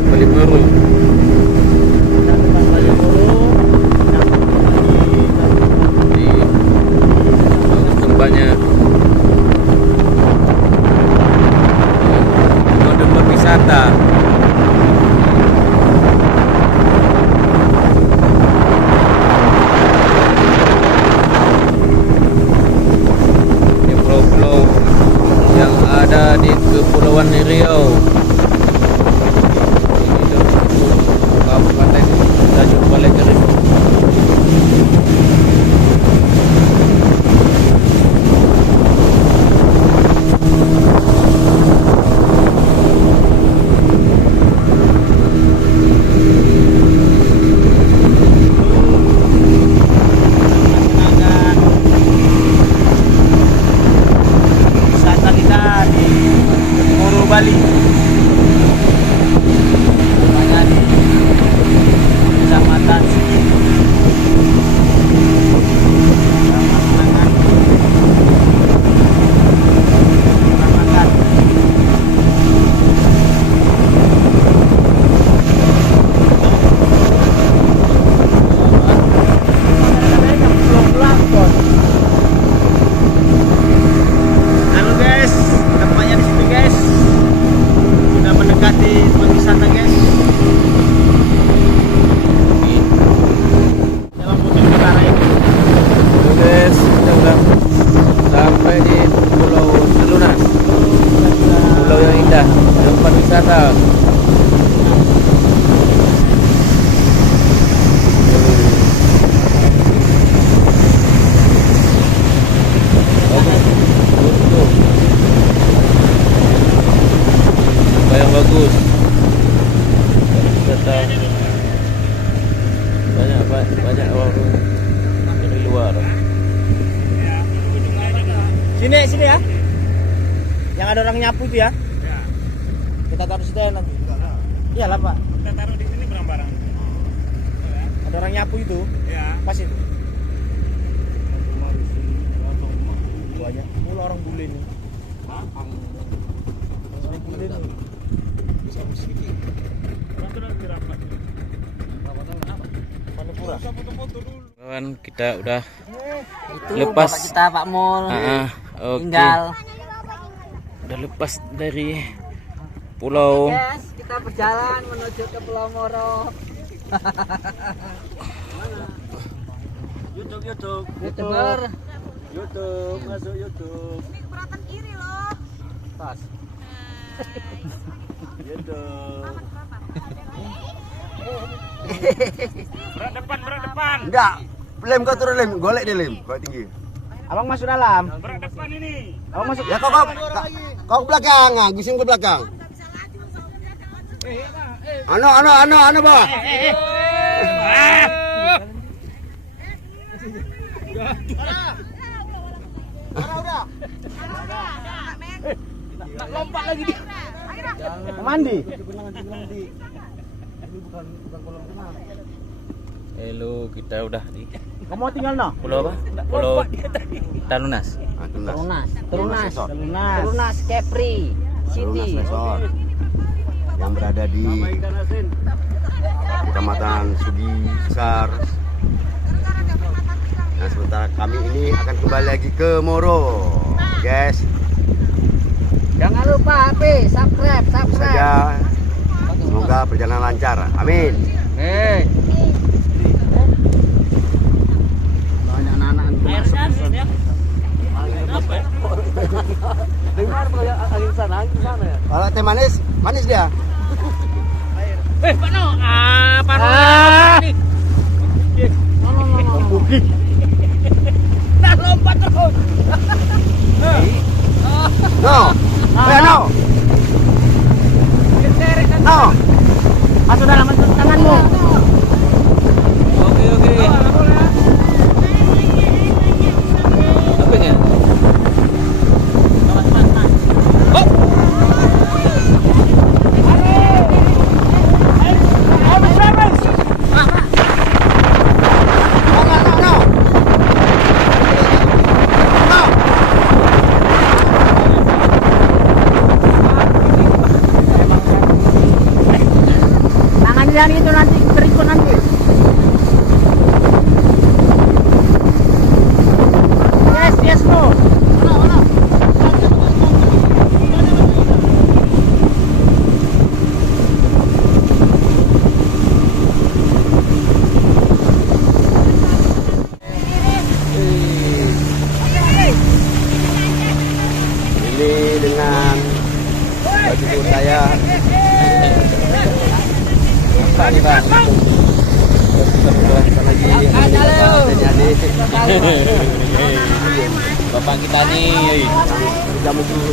Malioboro. Di bagus tempatnya. Mode berwisata. Di pulau-pulau yang ada di Kepulauan Riau. Kabupaten Tanjung Balai Kering. Wisata kita di Moro Bali. Kecamatan Sigi. Halo guys, tempatnya di situ guys. Sudah mendekati tempat wisata guys. Dalam mobil utara ini. Halo guys, kita udah sampai di Pulau Selunas. Pulau yang indah, tempat wisata. Yang bagus. Wisata. Banyak orang dari luar. Sini ya. Yang ada orang nyapu itu ya. Kita taruh situ ya nanti. Iyalah Pak. Kita taruh di sini barang-barang. Ada orang nyapu itu. Ya. Pas itu. Banyak. Mula orang bule nih. Orang bule nih. Bisa sedikit. Panipura. Kawan, kita udah Itu lepas. bapak kita Pak Mul. Oke. Tinggal. Udah lepas dari pulau. Guys, kita berjalan menuju ke Pulau Moro. YouTube. YouTuber. YouTube, masuk YouTube. Ini keberatan kiri loh. Pas. YouTube. Berat Berat depan. Enggak, lem kau turun lem, golek dia lem, kau tinggi. Abang masuk dalam. Berat depan ini. Abang masuk. Ya kau ke belakang, gusing ke belakang. Ano bawah. Lompat lagi dia. Mau mandi. Halo, kita udah di Kamu mau tinggal no? pulau apa? Pulau Talunas. Terunas Kepri City. Resort yang berada di Kecamatan Sugi Besar. Nah, sementara kami ini akan kembali lagi ke Moro, guys. Jangan lupa HP, subscribe. Saja, semoga perjalanan lancar. Amin. Banyak anak-anak Air gas ya. Dengar angin sana ya. Kalau teh manis, manis dia. Pak No. Pak No. Bukit. Nah, lompat terus. No. No. Masuk dalam tanganmu. Oke. Apa ya? yang itu nanti terikut nanti. Yes, yes, no. Ini dengan baju saya. Apa nih bang? Bapak kita nih. Jamu dulu.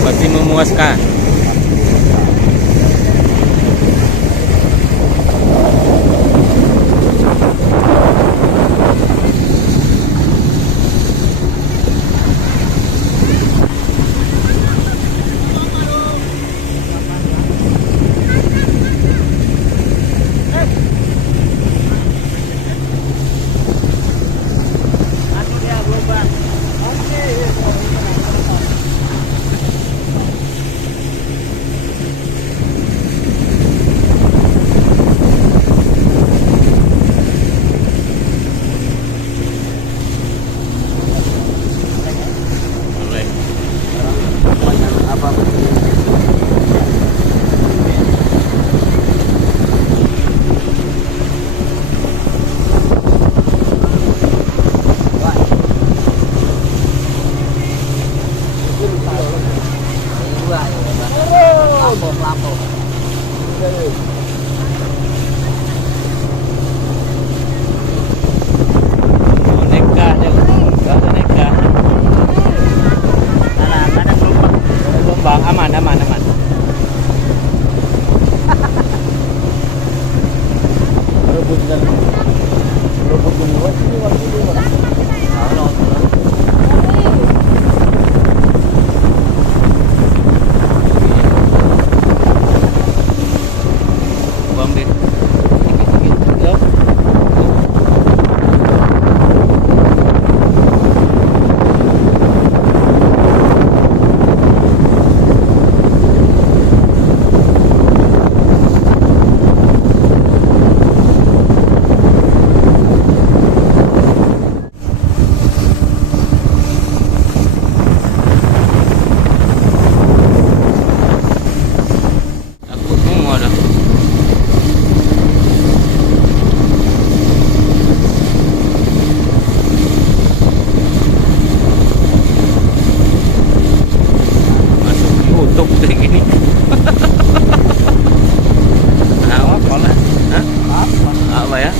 Berarti memuaskan. Boleh. Apa? Boneka aja. Gak boneka. Ada gelombang. Gelombang aman, aman, aman. Rebutkan. Rebutkan buat ini waktu dulu. Bom dit. Dikit-dikit. Yo. Aku semua dah. Masuk YouTube kayak gini. Nah, apa lah? Hah? Apa ya?